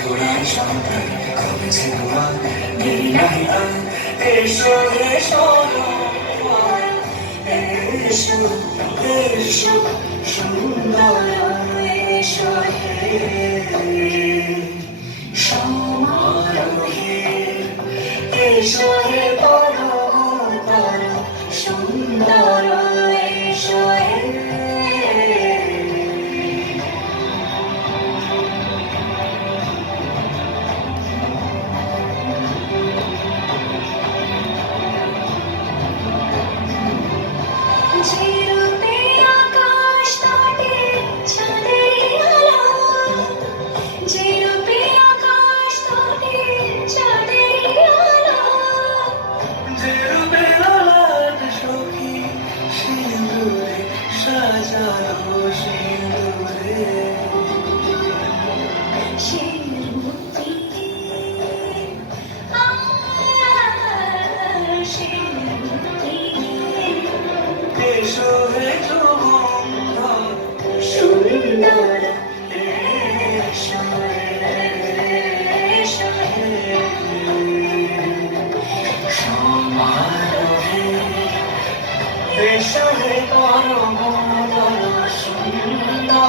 ঘোড়ায় সন্তান কমেছে তোমার দেরি নাহি আর এসো এসো এসো এসো সুন্দর এসো হে সমারোহে এসো হে পরমতর সুন্দর এসো হে চিরতে আকাশ তটে চাঁদের আলো, চিরতে আকাশ তটে চাঁদের আলো, যেরূপে লালাট সখী সিঁদুরে সাজানো সিঁদুরে সেই মূর্তি সেই মূর্তি এসো হে সুগন্ধর সুন্দর এসো এসো হে সমারোহে এসো হে পরমতর সুন্দর